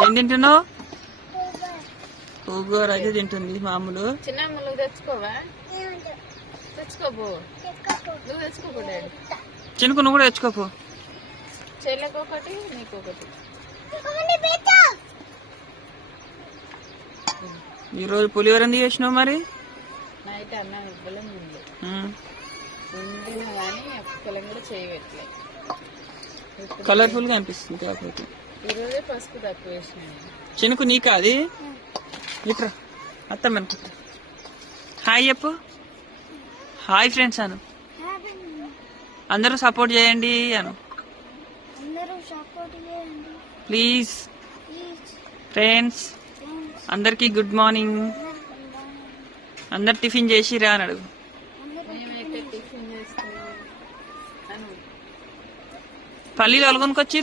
ఏం తింటున్నావు? పులిహోర అయితే తింటుంది మామూలు. చిన్న నువ్వు తెచ్చుకోవా? తెచ్చుకోపో. నువ్వు తెచ్చుకోపో డాడీ. చినుకు నువ్వు కూడా తెచ్చుకోపో. చెల్లెకి ఒకటి నీకు ఒకటి. ఈరోజు పులిహోర ఎందుకు చేసినావు మరి? నైట్ అన్నం ఇవ్వలేం ఉంది ఉండినా కానీ ఒక్కలం కూడా చేయట్లేదు. కలర్ఫుల్ గా అనిపిస్తుంది కాకపోతే. ఈరోజే పసుపు తక్కువ వేసినాను. చినుకు నీకా అది? ఇట్రా అత్తమ్మ అనుకుంటా. హాయ్ చెప్పు. హాయ్ ఫ్రెండ్స్ అను. అందరూ సపోర్ట్ చేయండి అను. ప్లీజ్ ఫ్రెండ్స్ అందరికి గుడ్ మార్నింగ్. అందరు టిఫిన్ చేసిరా అని అడుగు. మేమైతే టిఫిన్ చేసుకున్నాం. పల్లీలు కొనుక్కొచ్చిర్రు.